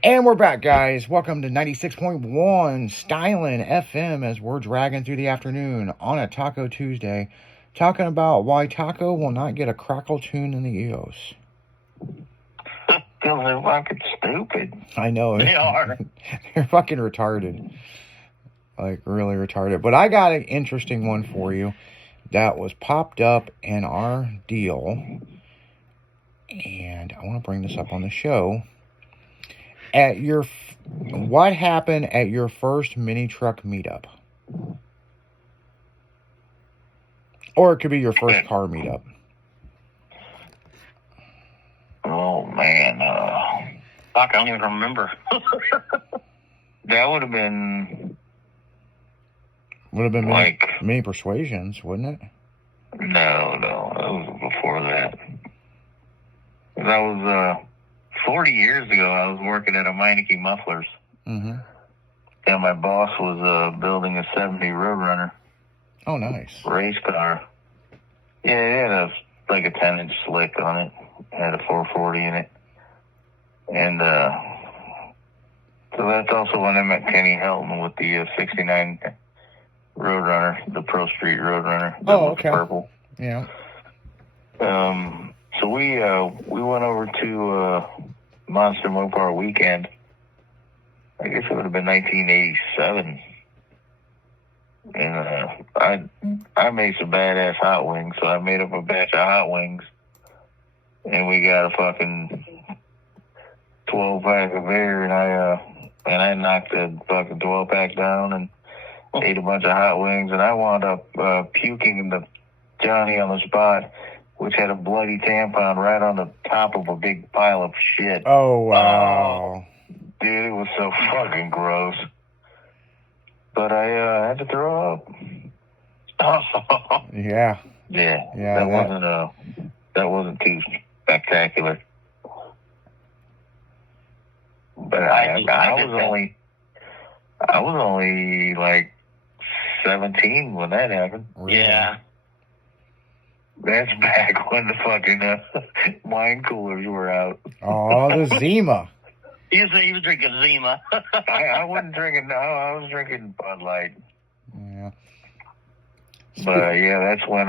And we're back, guys. Welcome to 96.1 Stylin' FM as we're dragging through the afternoon on a Taco Tuesday, talking about why Taco will not get a crackle tune in the EOS. Because they're fucking stupid. I know. They are. They're fucking retarded. Like, really retarded. But I got an interesting one for you that was popped up in our deal. And I want to bring this up on the show. What happened at your first mini truck meetup? Or it could be your first car meetup. Oh, man. Fuck, I don't even remember. That would have been... Mini Persuasions, wouldn't it? No, that was before that. That was 40 years ago. I was working at a Meineke Mufflers. Mm-hmm. And my boss was building a 70 Roadrunner. Oh, nice. Race car. Yeah, it had a 10-inch slick on it. It had a 440 in it. And so that's also when I met Kenny Helton with the 69 Roadrunner, the Pro Street Roadrunner. Oh, okay. Purple. Yeah. So we went over to Monster Mopar weekend. I guess it would have been 1987. And I made some badass hot wings, so I made up a batch of hot wings. And we got a fucking 12-pack of beer, and I knocked the fucking 12-pack down and ate a bunch of hot wings, and I wound up puking in the Johnny on the spot, which had a bloody tampon right on the top of a big pile of shit. Oh, wow. Dude, it was so fucking gross. But I had to throw up. Yeah. Yeah. That wasn't too spectacular. But I was only like 17 when that happened. Really? Yeah. That's back when the fucking wine coolers were out. Oh, the Zima. He was drinking Zima. I wasn't drinking. No, I was drinking Bud Light. Yeah. But that's when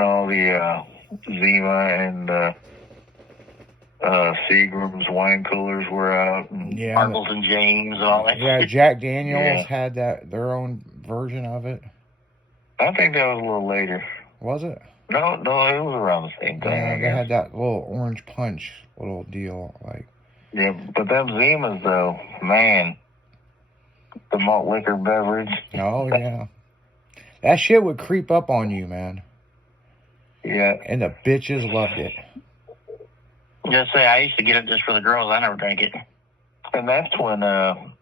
all the Zima and Seagram's wine coolers were out. And Arnold and James and all that. Yeah, Jack Daniels had their own version of it. I think that was a little later. Was it? No, it was around the same time. Yeah, they had that little orange punch little deal, like. Yeah, but them Zimas though, man, the malt liquor beverage. Oh yeah, that shit would creep up on you, man. Yeah, and the bitches loved it. Just say I used to get it just for the girls. I never drank it. And that's when I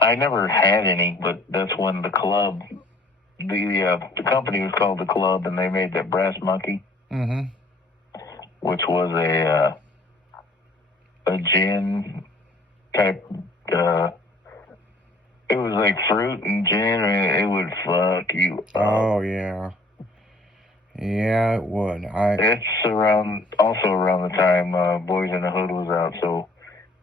never had any, but that's when the club. The company was called The Club, and they made that Brass Monkey, which was a gin type. It was like fruit and gin, and it would fuck you up. Oh yeah, it would. It's also around the time Boys in the Hood was out, so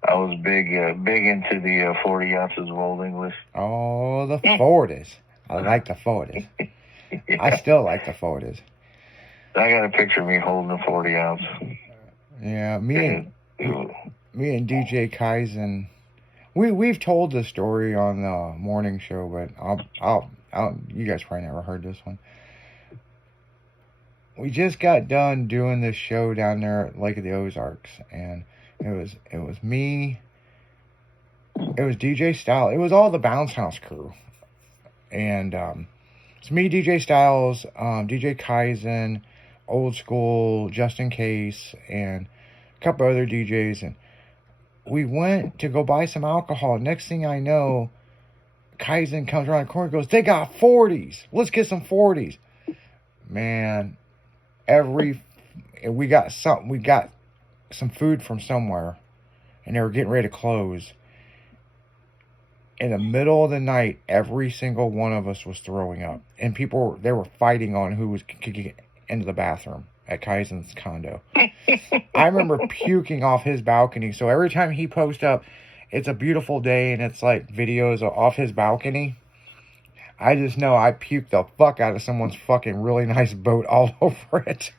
I was big into the 40 ounces of Old English. Oh, the 40s. I like the 40s. Yeah. I still like the 40s. I got a picture of me holding a 40 ounce. Yeah, me and DJ Kaizen, we've told this story on the morning show, but I'll you guys probably never heard this one. We just got done doing this show down there at Lake of the Ozarks, and it was me, it was DJ Style, it was all the Bounce House crew. And it's me, DJ Styles, DJ Kaizen, Old School, Justin Case, and a couple other DJs. And we went to go buy some alcohol. Next thing I know, Kaizen comes around the corner and goes, "They got 40s. Let's get some 40s." Man, we got some food from somewhere, and they were getting ready to close. In the middle of the night, every single one of us was throwing up. And they were fighting on who could get into the bathroom. at Kaizen's condo. I remember puking off his balcony. So every time he posts up, it's a beautiful day and it's like videos off his balcony, I just know I puked the fuck out of someone's fucking really nice boat all over it.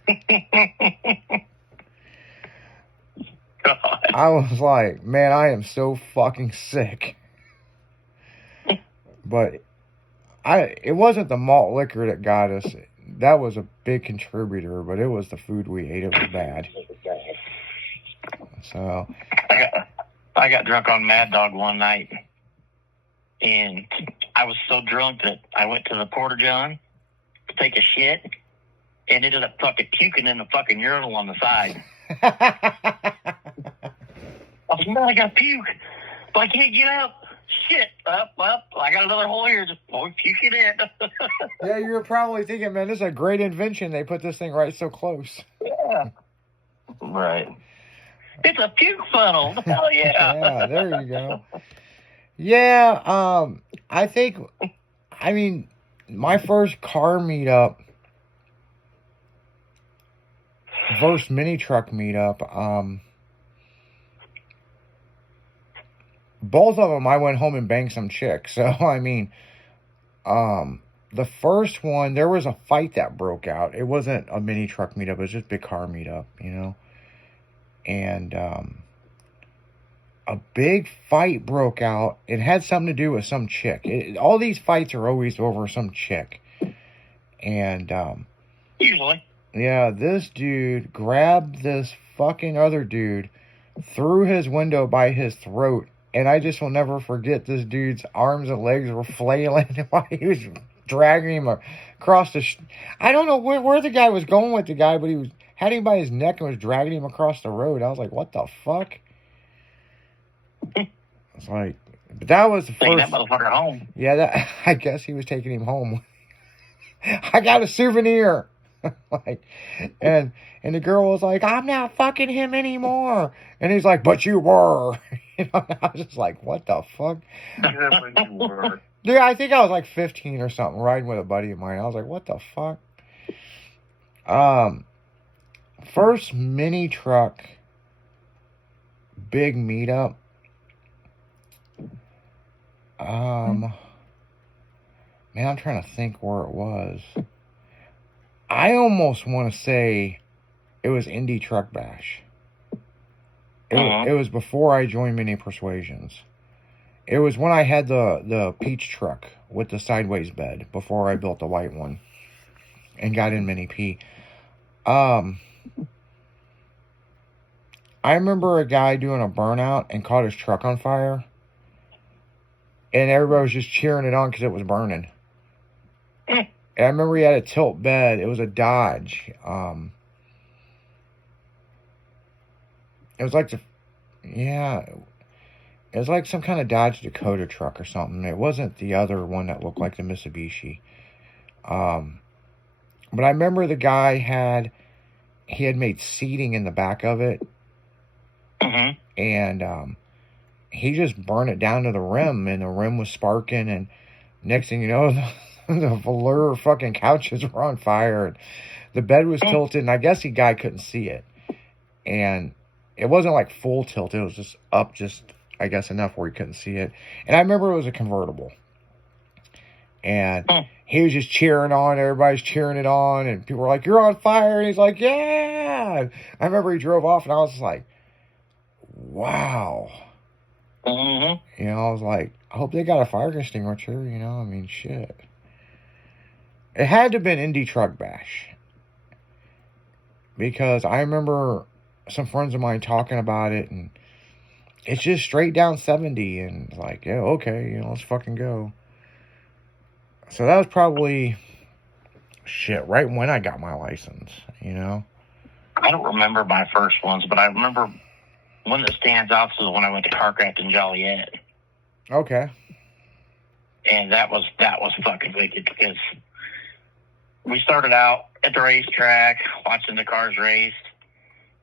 God. I was like, man, I am so fucking sick. But it wasn't the malt liquor that got us. That was a big contributor, but it was the food we ate. It was bad. So I got drunk on Mad Dog one night, and I was so drunk that I went to the Porta John to take a shit, and ended up fucking puking in the fucking urinal on the side. I was like, man, I got puke, but I can't get up. Shit, up. I got another hole here. Just puke it in. Yeah, you were probably thinking, man, this is a great invention. They put this thing right so close. Yeah. Right. It's a puke funnel. Hell yeah. Yeah, there you go. Yeah, I mean, my first car meetup versus mini truck meetup, both of them I went home and banged some chicks. So, I mean, the first one, there was a fight that broke out. It wasn't a mini truck meetup, it was just a big car meetup, you know? And, a big fight broke out. It had something to do with some chick. All these fights are always over some chick. And, Usually. yeah, this dude grabbed this fucking other dude, threw his window by his throat, and I just will never forget this dude's arms and legs were flailing while he was dragging him across the... I don't know where the guy was going with the guy, but he had him by his neck and was dragging him across the road. I was like, what the fuck? It's like, but that was the Taking first... that motherfucker home. Yeah, I guess he was taking him home. I got a souvenir. Like, and the girl was like, I'm not fucking him anymore. And he's like, but you were. You know, I was just like, what the fuck? Dude, I think I was like 15 or something, riding with a buddy of mine. I was like, what the fuck? First mini truck big meetup. Man, I'm trying to think where it was. I almost want to say it was Indie Truck Bash. It was before I joined Mini Persuasions. It was when I had the peach truck with the sideways bed before I built the white one and got in Mini P. I remember a guy doing a burnout and caught his truck on fire. And everybody was just cheering it on because it was burning. And I remember he had a tilt bed. It was a Dodge. It was like it was like some kind of Dodge Dakota truck or something. It wasn't the other one that looked like the Mitsubishi. But I remember the guy had made seating in the back of it. Mm-hmm. And he just burned it down to the rim, and the rim was sparking, and next thing you know, the velour fucking couches were on fire, and the bed was tilted, and I guess the guy couldn't see it. And it wasn't like full tilt, it was just up I guess enough where he couldn't see it. And I remember it was a convertible. And he was just cheering on, everybody's cheering it on, and people were like, you're on fire, and he's like, yeah! And I remember he drove off, and I was just like, wow. Mm-hmm. You know, I was like, I hope they got a fire extinguisher, you know, I mean, shit. It had to have been Indie Truck Bash. Because I remember some friends of mine talking about it, and it's just straight down 70, and like, yeah, okay, you know, let's fucking go. So that was probably, shit, right when I got my license, you know? I don't remember my first ones, but I remember one that stands out was when I went to Carcraft in Joliet. Okay. And that was fucking wicked because we started out at the racetrack watching the cars race.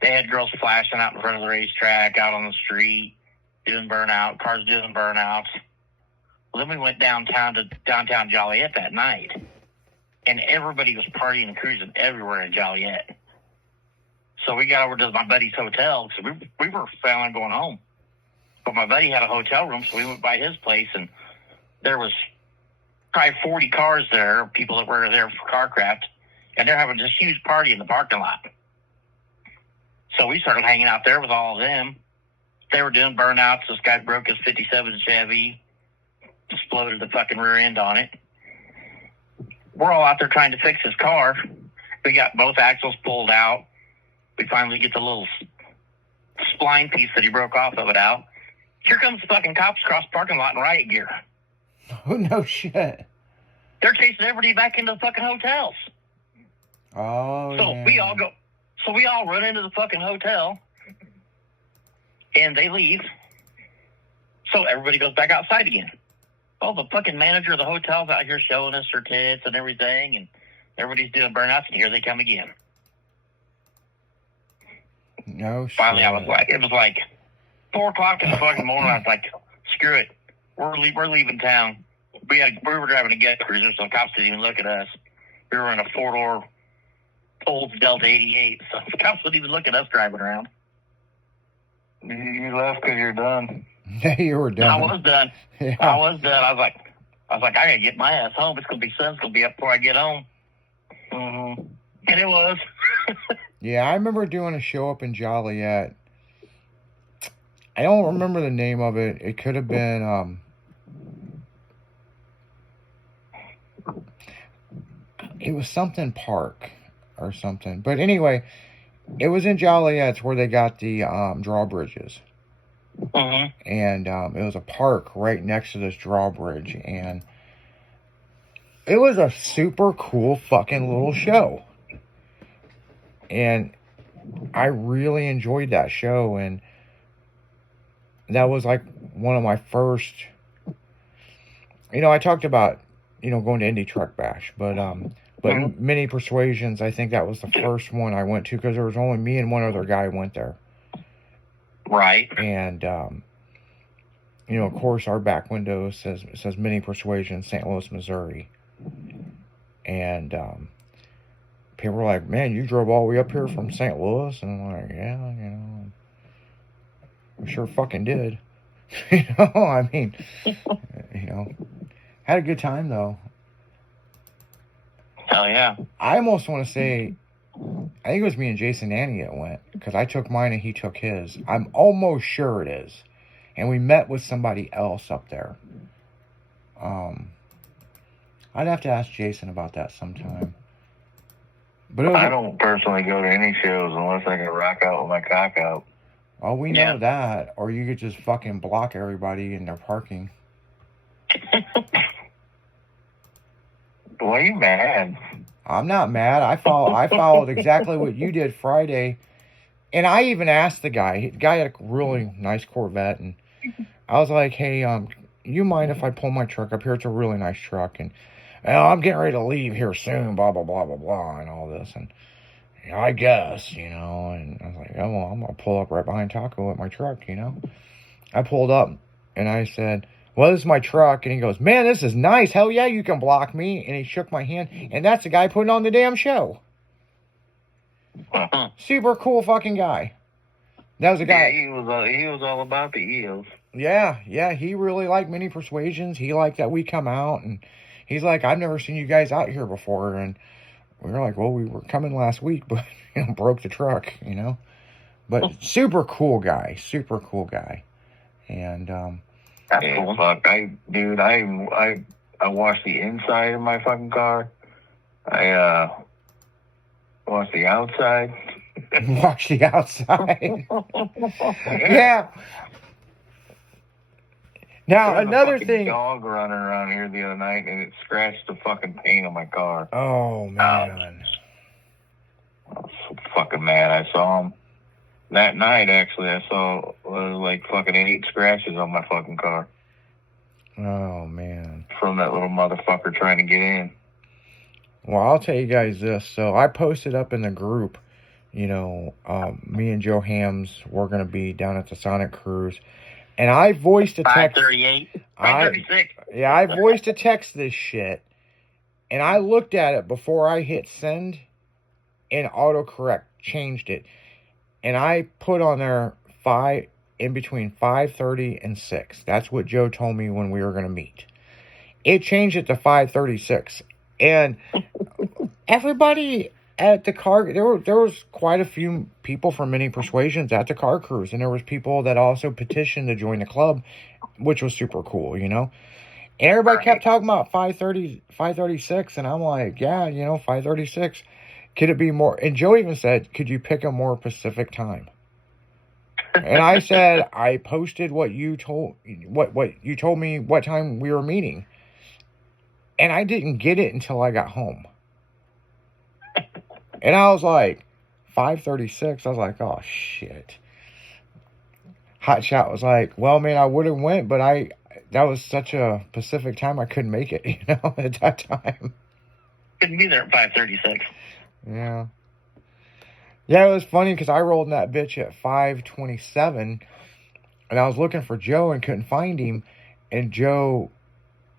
They had girls flashing out in front of the racetrack, out on the street, doing cars doing burnouts. Well, then we went downtown to downtown Joliet that night, and everybody was partying and cruising everywhere in Joliet. So we got over to my buddy's hotel. So we were planning on going home. But my buddy had a hotel room, so we went by his place, and there was probably 40 cars there, people that were there for CarCraft, and they're having this huge party in the parking lot. So we started hanging out there with all of them. They were doing burnouts. This guy broke his 57 Chevy, exploded the fucking rear end on it. We're all out there trying to fix his car. We got both axles pulled out. We finally get the little spline piece that he broke off of it out. Here comes the fucking cops across the parking lot in riot gear. Oh, no shit. They're chasing everybody back into the fucking hotels. Oh, So yeah. we all run into the fucking hotel, and they leave. So everybody goes back outside again. Oh, the fucking manager of the hotel's out here showing us her tits and everything, and everybody's doing burnouts, and here they come again. No shit. Finally, it was like 4 o'clock in the fucking morning. I was like, screw it, we're leaving town. We were driving a get cruiser, so the cops didn't even look at us. We were in a 4-door old Delta 88, so the cops wouldn't even look at us driving around. You left because you're done. Yeah, you were done. I was done. Yeah. I was done. I was like, I gotta get my ass home. It's gonna be sun's gonna be up before I get home. Mm-hmm. And it was. Yeah, I remember doing a show up in Joliet. I don't remember the name of it. It could have been it was something Park or something. But anyway, it was in Joliet where they got the drawbridges. Mm-hmm. And it was a park right next to this drawbridge, and it was a super cool fucking little show. And I really enjoyed that show, and that was like one of my first, I talked about, going to Indie Truck Bash, but Mini Persuasions, I think that was the first one I went to, because there was only me and one other guy went there. Right. And, of course, our back window says Mini Persuasion, St. Louis, Missouri. And people were like, man, you drove all the way up here from St. Louis? And I'm like, yeah, we sure fucking did. I mean, had a good time, though. Hell yeah. I almost want to say, I think it was me and Jason Nanny that went, because I took mine and he took his. I'm almost sure it is. And we met with somebody else up there. I'd have to ask Jason about that sometime. But I don't personally go to any shows unless I can rock out with my cock out. Oh, we know that. Or you could just fucking block everybody in their parking. Why are you mad? I'm not mad. I followed exactly what you did Friday. And I even asked the guy. The guy had a really nice Corvette. And I was like, hey, you mind if I pull my truck up here? It's a really nice truck. And I'm getting ready to leave here soon, blah, blah, blah, blah, blah, and all this. And I guess, and I was like, oh, well, I'm going to pull up right behind Taco with my truck, I pulled up and I said, well, this is my truck. And he goes, man, this is nice. Hell yeah, you can block me. And he shook my hand. And that's the guy putting on the damn show. Super cool fucking guy. That was a guy. Yeah, he was all about the eels. Yeah, he really liked Mini Persuasions. He liked that we come out. And he's like, I've never seen you guys out here before. And we were like, well, we were coming last week, but, broke the truck, But super cool guy. And, That's yeah, cool. fuck, I washed the inside of my fucking car. I washed the outside. Wash the outside. Yeah. Now, There was another a fucking thing. dog running around here the other night, and it scratched the fucking paint on my car. Oh, man. I was so fucking mad. I saw him that night. Actually, I saw like fucking 8 scratches on my fucking car Oh, man. from that little motherfucker trying to get in. Well, I'll tell you guys this. So I posted up in the group, me and Joe Hams, we're going to be down at the Sonic Cruise. And I voiced a text. 538. 536. Yeah, I voiced a text this shit. And I looked at it before I hit send, and autocorrect changed it. and I put on there in between 5:30 and 6. That's what Joe told me when we were going to meet. It changed it to 5:36, and everybody at the car, there was quite a few people from many persuasions at the car cruise, and there was people that also petitioned to join the club, which was super cool, you know. And everybody kept talking about 5:36, and I'm like, yeah, 5:36. Could it be more? And Joe even said, could you pick a more Pacific time? And I said, I posted what you told me what time we were meeting. And I didn't get it until I got home. And I was like, 5:36. I was like, oh shit. Hot Shot was like, well, man, I would have went, but that was such a Pacific time, I couldn't make it, at that time. Couldn't be there at 5:36. Yeah. Yeah, it was funny because I rolled in that bitch at 5:27, and I was looking for Joe and couldn't find him. And Joe,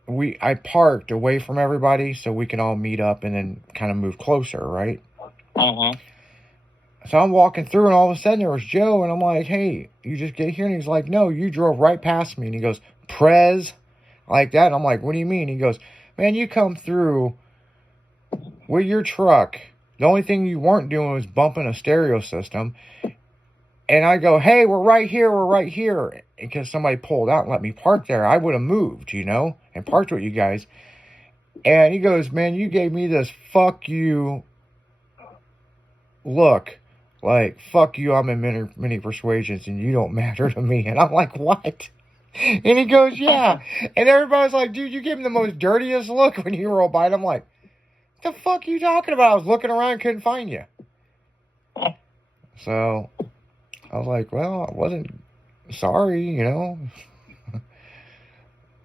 I parked away from everybody so we can all meet up and then kind of move closer, right? Uh-huh. So I'm walking through, and all of a sudden there was Joe, and I'm like, hey, you just get here? And he's like, no, you drove right past me. And he goes, Prez? Like that. And I'm like, what do you mean? He goes, man, you come through with your truck. The only thing you weren't doing was bumping a stereo system. And I go, hey, we're right here. Because somebody pulled out and let me park there. I would have moved, and parked with you guys. And he goes, man, you gave me this fuck you look. Like, fuck you, I'm in many persuasions and you don't matter to me. And I'm like, what? And he goes, yeah. And everybody's like, dude, you gave him the most dirtiest look when you rolled by. And I'm like, the fuck are you talking about? I was looking around and couldn't find you. So I was like, well, I wasn't sorry,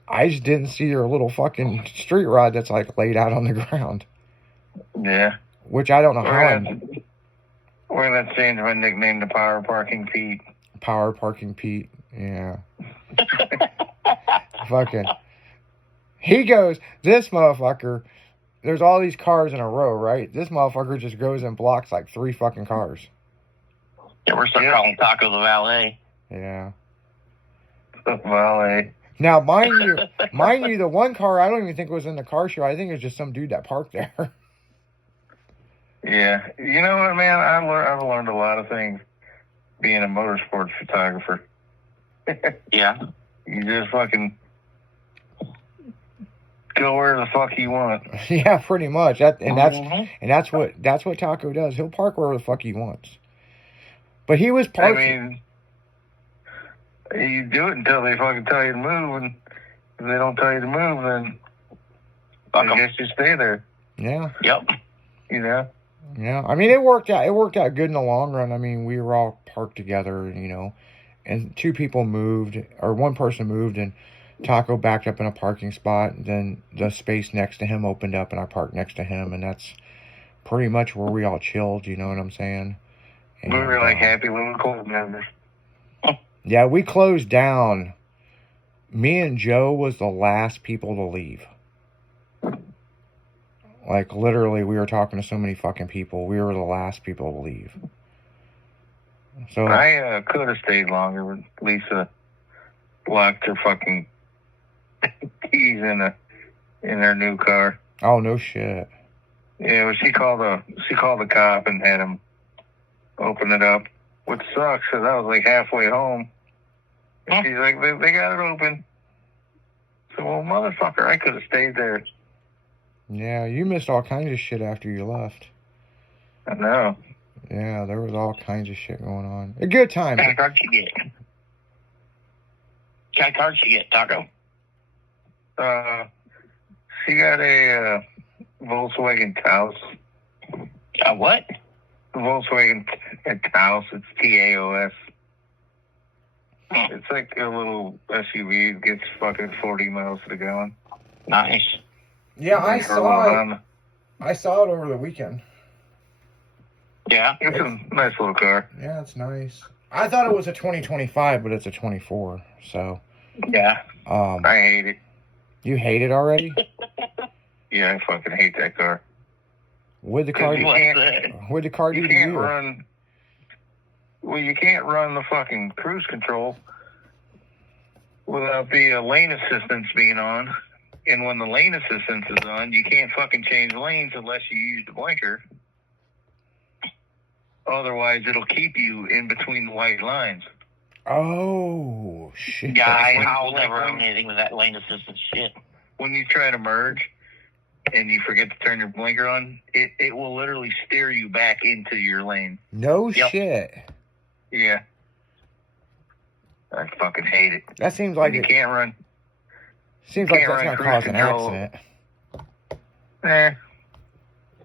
I just didn't see your little fucking street rod that's like laid out on the ground. Yeah. Which I don't know We're going to change my nickname to Power Parking Pete. Power Parking Pete. Yeah. Fucking. He goes, this motherfucker, there's all these cars in a row, right? This motherfucker just goes and blocks like 3 fucking cars. Yeah, we're still calling Taco the valet. Yeah. The valet. Now, mind you, the one car I don't even think was in the car show. I think it was just some dude that parked there. Yeah. You know what, man? I've learned a lot of things being a motorsports photographer. Yeah. You just fucking go where the fuck you want. Yeah, pretty much. That's what Taco does. He'll park wherever the fuck he wants. But he was parking. I mean, you do it until they fucking tell you to move, and if they don't tell you to move, then I guess you stay there. Yeah. Yep. Yeah. I mean, it worked out. It worked out good in the long run. I mean, we were all parked together, and 2 people moved, or 1 person moved, and Taco backed up in a parking spot. And then the space next to him opened up, and I parked next to him, and that's pretty much where we all chilled. You know what I'm saying? And, we were like happy little cold members. Yeah, we closed down. Me and Joe was the last people to leave. Like, literally, we were talking to so many fucking people. We were the last people to leave. So I could have stayed longer, but Lisa locked her fucking keys in her new car. Oh, no shit. Yeah, well, she called the cop and had him open it up. Which sucks, because I was like halfway home. And she's like, they got it open. So, well, motherfucker, I could have stayed there. Yeah, you missed all kinds of shit after you left. I know. Yeah, there was all kinds of shit going on. A good time. What kind of card you get? What kind of card you get, Taco? She got a Volkswagen Taos. A what? Volkswagen Taos. It's Taos. It's like a little SUV. It gets fucking 40 miles to the gallon. Nice. Yeah, I saw it. I saw it over the weekend. Yeah. It's a nice little car. Yeah, it's nice. I thought it was a 2025, but it's a 24. So. Yeah. I hate it. You hate it already? Yeah, I fucking hate that car. Would the car do You can't to you? run. Well, you can't run the fucking cruise control without the lane assistance being on. And when the lane assistance is on, you can't fucking change lanes unless you use the blinker. Otherwise, it'll keep you in between the white lines. Oh, shit. Yeah, I will Like never when- own anything with that lane assistance shit. When you try to merge and you forget to turn your blinker on, it will literally steer you back into your lane. No Yep. shit. Yeah. I fucking hate it. That seems like You it can't run. seems like can't that's run gonna cause cruise an control. accident.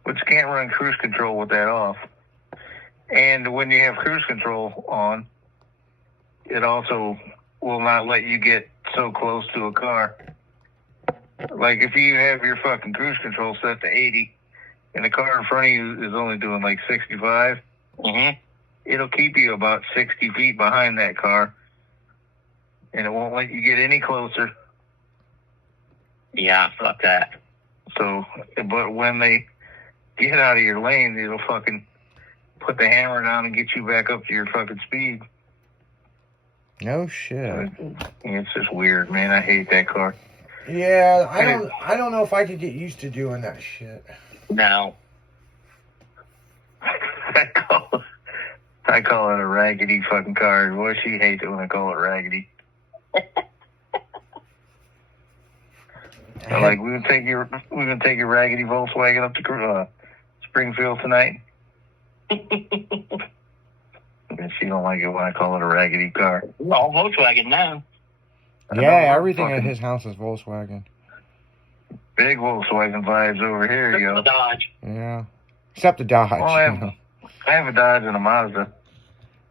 But you can't run cruise control with that off. And when you have cruise control on, it also will not let you get so close to a car. Like if you have your fucking cruise control set to 80 and the car in front of you is only doing like 65, Mm-hmm. it'll keep you about 60 feet behind that car. And it won't let you get any closer. Yeah, fuck that. So, but when they get out of your lane, it'll fucking put the hammer down and get you back up to your fucking speed. No shit. It's just weird, man. I hate that car. Yeah, I don't know if I could get used to doing that shit. No. I call it a raggedy fucking car. Boy, she hates it when I call it raggedy. Like we're gonna take your raggedy Volkswagen up to Springfield tonight. And she don't like it when I call it a raggedy car. All Volkswagen now. I know, Yeah, we're everything at fucking his house is Volkswagen. big Volkswagen vibes over here. You The go. Dodge. Yeah. Except the Dodge. Well, I you know. have a Dodge and a Mazda.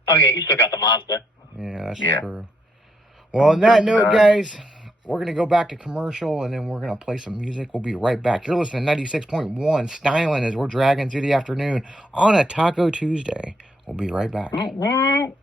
Oh yeah, you still got the Mazda. Yeah, that's Yeah. true. Well, on that note, Dodge. guys, we're going to go back to commercial and then we're going to play some music. We'll be right back. You're listening to 96.1 Styling as we're dragging through the afternoon on a Taco Tuesday. We'll be right back. Woo, woo.